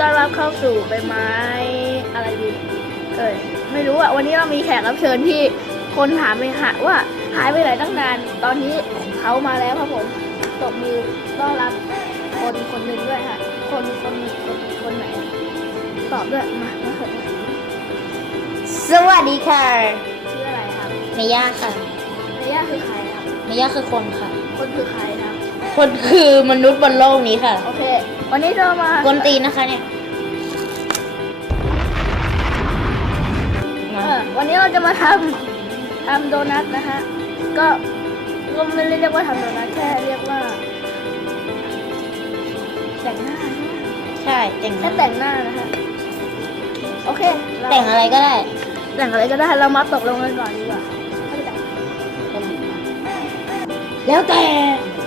ต้อนรับเข้าสู่ใบไม้อะไรดีเอ้ยไม่รู้อะวันนี้เรามีแขกรับเชิญที่คนถามไปหาว่าหายไปไหนตั้งนาน ตอนนี้เขามาแล้วครับผมตบมือต้อนรับคนคนหนึ่งด้วยค่ะ คนคนคนคนไหนตอบด้วยมามาเถอะสวัสดีค่ะชื่ออะไรครับเมย่าค่ะเมย่าคือใครครับเมย่าคือคนค่ะ คนคือใคร ครับคนคือมนุษย์บนโลกนี้ค่ะ โอเค วันนี้เรามากวนตีนนะคะเนี่ยเออวันนี้เราจะมาทำทำโดนัทนะฮะ ก็ก็ไม่ได้เรียกว่าทำโดนัทแค่เรียกว่าแต่งหน้าใช่ไหมใช่แต่งหแค่น้าแต่งหน้านะฮะ โอเคเราแต่งอะไรก็ได้ แต่งอะไรก็ได้ เรามาตกลงกันก่อนดีกว่าแล้วแต่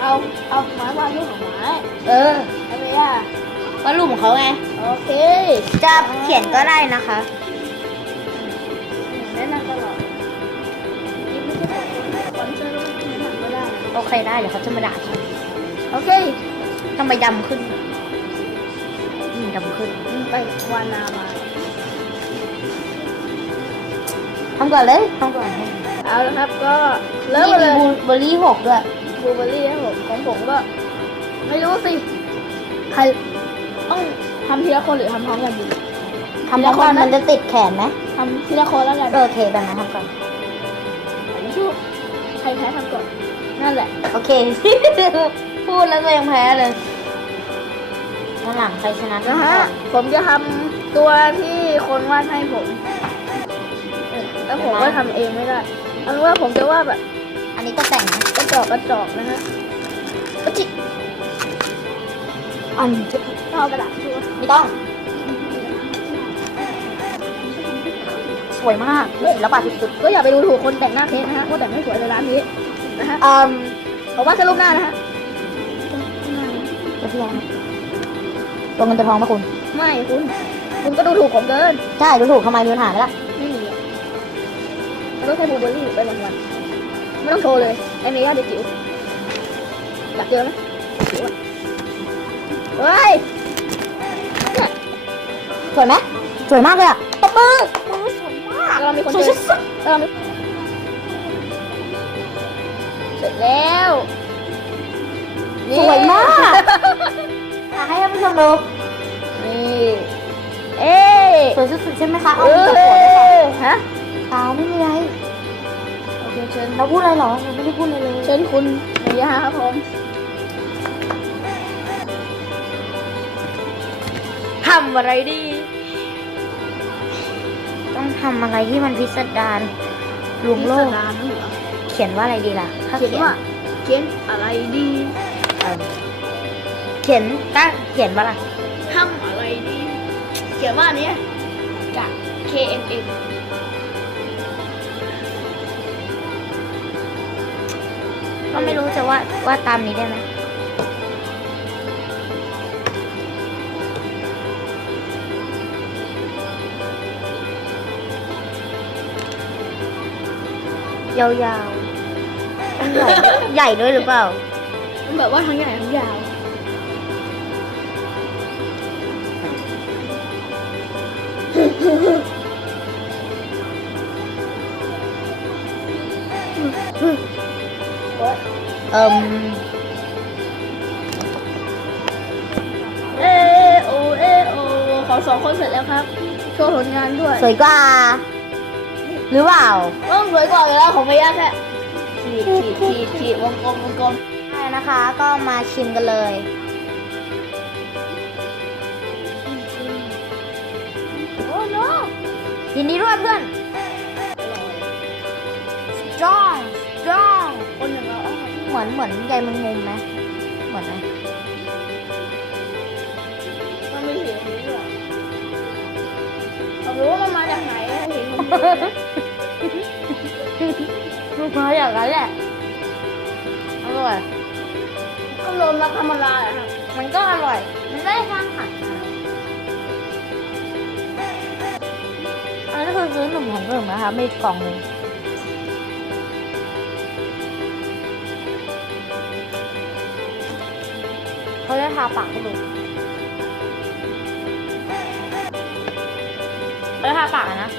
เอา เอาไม้วาดรูปของไม้เออเอาไหมอะว่ารูปของเขาไง โอเคจะเขียนก็ได้นะคะแนะนำตลอดนี่ไม่ใช่สปอนเซอร์แล้วไม่ทำก็ได้ โอเคได้เดี๋ยวเขาจะมาด่าฉันโอเคทำไมดำขึ้นอืมดำขึ้นไปวานามาทำก่อนเลยทำก่อนเอาละครับก็เริ่มนี่เลมียบลูเบอร์รี่หกด้วย บลูเบอร์รี่ครับผมของผมก็ ไม่รู้สิ ใครต้องทำทีละคนหรือทำพร้อมกันดีทำพร้อมกันมันจะติดแขนไหมทำทีละคนแล้วกันเออโอเคแบบนั้นทำก่อนชูใครแพ้ทำก่อนนั่นแหละ โอเค พูดแล้วก็ยังแพ้เลยวันหลังใครชนะนะฮะผมจะทำตัวที่คนวาดให้ผมเออแล้วผมก็ทำเองไม่ได้เอาเป็นว่าผมจะวาดแบบ อันนี้ก็แต่งนะกระ จอกกระจอกนะฮะกระจิกอันนี้จะเอากระดาษชัวไม่ต้อง สวยมากดูศิลปะสุดก็อย่าไปดูถูกคนแต่งหน้าเค้กนะฮะว่าแต่งไม่สวยเลยร้านนี้นะฮะๆอืมผมว่าแค่รูปหน้านะฮะตัวที่แล้วตัวเงินตัวทองปะคุณ ไม่คุณ คุณก็ดูถูกผมเกิน ใช่ดูถูกทำไมมีปัญหาไหมล่ะไม่มีอะมันต้องใช้บลูเบอร์รี่ไปรางวัลไม่ต้องโชว์เลย ไอเมย่าเด็กจิ๋วอยากเจอไหมจิ๋วอะเฮ้ยสวยไหมสวยมากเลยอะตบมือเรามีคนสวยเจอสุดเรามีเสร็จแล้วๆสวยมากอะให้ท่านผู้ชมดูนี่เอ๊ะสวยสุดๆใช่ไหมคะเอเอามีแต่สวยด้วยอฮะเปล่าไม่มีอะไรโอ เคเชิญเราพูดอะไรหรอเราไม่ได้พูดอะไรเลยเชิญคุณเมย่าครับผมทำอะไรดี ต้องทำอะไรที่มันพิสดารลวงโลก พิสดารนั่นเหรอเขียนว่าอะไรดีล่ะ ถ้าเขียนว่าเขียนอะไรดีเออเขียนก็เขียนว่าล่ะทำอะไรดี เขียนว่าอันเนี้ยจาก KMM ไม่รู้จะว่าว่าตามนี้ได้ไหมยาวๆใหญ่ใหญ่ด้วยหรือเปล่ามันแบบว่าทั้งใหญ่ทั้งยาว เอิมเอโอเอโอขอสองคนเสร็จแล้วครับ โชว์ผลงานด้วยสวยกว่า หรือเปล่าต้องสวยกว่าอยู่แล้วของไม่ยากแค่ขีดขีดขีดขีดวงกลมวงกลมใช่นะคะ ก็มาชิมกันเลยโอ้โนยินดีด้วยเพื่อน มือนเหมือนใยแมงมุมไหมเหมือนไหมมันไม่เห็นนี้ด้วยเอารู้ว่ามันมาจากไหนอะเห็นมันลูกค้าอย่างนั้นแหละอร่อยก็ลมรับธรรมดาอะครับมันก็อร่อย มันไม่ได้สร้างสรรค์ค่ะอันนี้คือซื้อหนุ่มของหนึ่งนะคะไม่กล่องหนึ่ง เขาจะทาปากให้ดูเขาจะทาปากนะ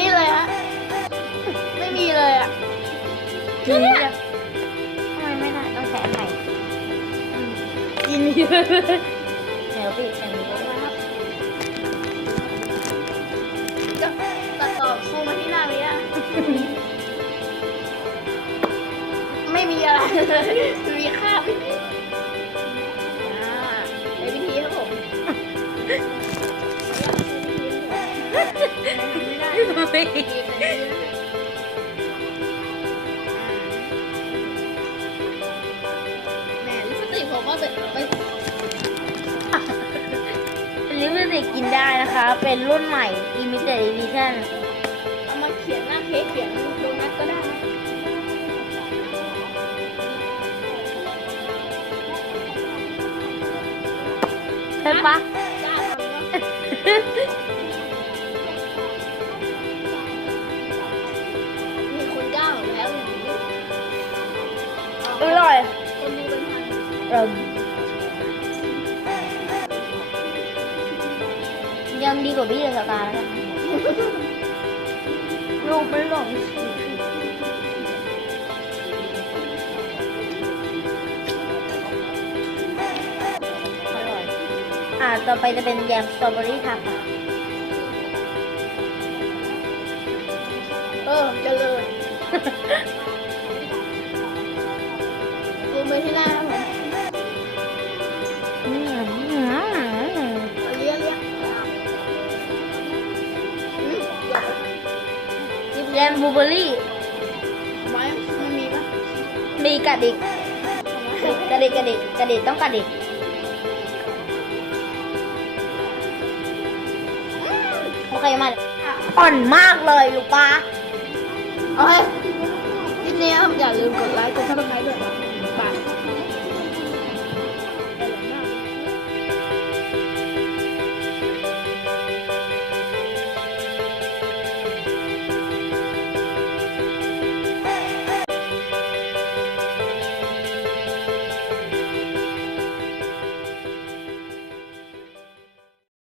นี้เลยฮะ ไม่มีเลยอะจริงเนี่ยทำไมไม่ได้ต้องใช้อันใหม่กินเยอะเดี๋ยวปิดอันนี้ก็ได้ครับจะตัดต่อซูมมาที่หน้าไหมอะไม่มีอะไรเลยมีครา แหมลิปสติกผมก็เป็นไปลิปสติกกินได้นะคะ เป็นรุ่นใหม่ limited edition เอามาเขียนหน้าเค้กเขียนโดนัทก็ได้นะใช่ปะกล้ ยังดีกว่าพี่เดอะสกาแล้วกันรูปไม่หลงอร่อยอ่าต่อไปจะเป็นแยมสตรอเบอรี่ทาปากเออเจริญดูไปที่หน้า แยมบลูเบอร์รี่ไม้มันมีปะมีกระดิกกระดิกกระดิกกระดิกต้องกระดิกโอเคมาอ่อนมากเลยลูกปลาโอเคคลิปนี้ครับอย่าลืมกดไลค์กดซับสไครต์ด้วยนะ